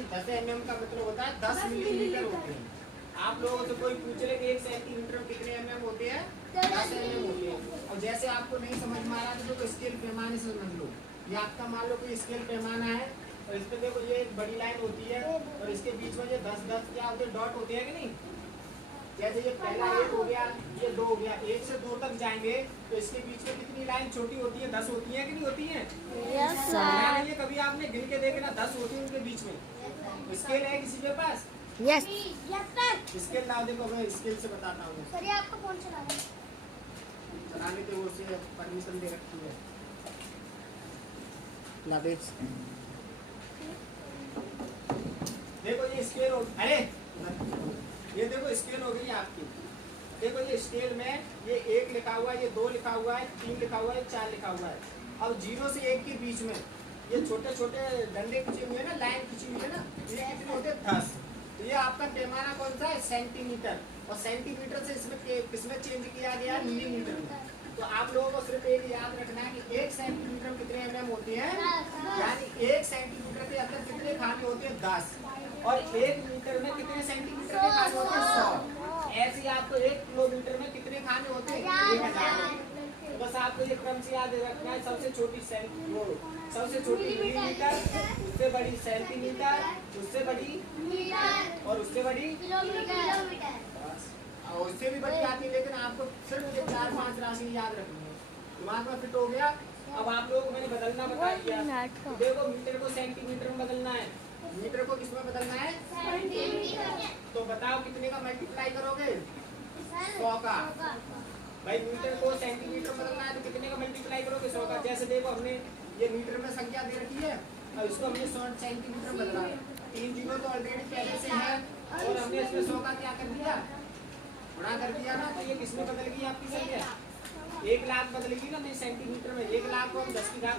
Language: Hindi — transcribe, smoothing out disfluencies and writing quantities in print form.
यानी 10 mm का मतलब होता है 10 मिलीमीटर होते हैं। आप लोगों से कोई पूछ ले कि 1 सेंटीमीटर में कितने mm होते हैं, 10 mm होते हैं। और जैसे आपको नहीं समझ में आ रहा तो स्केल पैमाने से समझ लो। ये आपका मान लो कि स्केल पैमाना है और इस पे देखो ये एक बड़ी लाइन होती है और इसके बीच में ये 10 क्या होते हैं, डॉट होते हैं कि नहीं। जैसे ये पहला 1 हो गया, ये 2 हो गया, 1 से 2 तक जाएंगे तो इसके बीच में कितनी लाइन छोटी होती है, 10 होती है कि नहीं होती है। Yes sir. ये कभी आपने गिन के देखे ना, 10 होती है उनके बीच में। स्केल है किसी के पास? यस स्केल ना देखो, मैं स्केल से बताता हूँ। सर ये आपका फोन चला रहा है। चलाने के वो से परमिशन दे रखी है। लादेश देखो ये स्केल हो, अरे ये देखो स्केल हो गई आपकी। देखो ये स्केल में ये 1 लिखा हुआ है, ये 2 लिखा हुआ है, 3 लिखा हुआ है, 4 लिखा हुआ है। अब 0 से 1 के बीच में ये छोटे छोटे डंडे खींचे हुए हैं ना, लाइन खींची हुई है ना, ये कितने होते हैं, 10। तो ये आपका पैमाना कौन सा है, सेंटीमीटर। और सेंटीमीटर से इसमें किसमें चेंज किया गया, मिलीमीटर में। तो आप लोगों को सिर्फ एक याद रखना है कि 1 सेंटीमीटर में कितने mm होते हैं, यानी 1 सेंटीमीटर के अंदर कितने खाने होते हैं, 10। और 1 मीटर में कितने सेंटीमीटर के खाने होते हैं, 100। ऐसे ही आपको 1 किलोमीटर में कितने खाने होते हैं, 1000। तो बस आपको ये क्रम से याद रखना है। सबसे छोटी सबसे छोटी मिलीमीटर, उससे बड़ी सेंटीमीटर, उससे बड़ी और उससे बड़ी और उससे भी बड़ी आती है। लेकिन आपको सिर्फ ये 4-5 राशि याद रखनी है, दिमाग में फिट हो गया। अब आप लोगों को मैंने बदलना बता दिया। देखो मीटर को सेंटीमीटर में बदलना है, मीटर को किसमें बदलना है, तो बताओ कितने का मल्टीप्लाई करोगे, 100 का। भाई मीटर को सेंटीमीटर में बदलना है तो कितने का मल्टीप्लाई करोगे, 100 का। जैसे देखो हमने ये मीटर में संख्या दे रखी है और इसको हमने 100 सेंटीमीटर बदला है। 3 जीरो तो ऑलरेडी पहले से है और हमने इसमें 100 का क्या कर दिया, गुणा कर दिया ना। तो ये किसमें बदल गई आपकी संख्या, 1 लाख बदलेगी ना, नहीं सेंटीमीटर में। 1 लाख को हम 10 की घात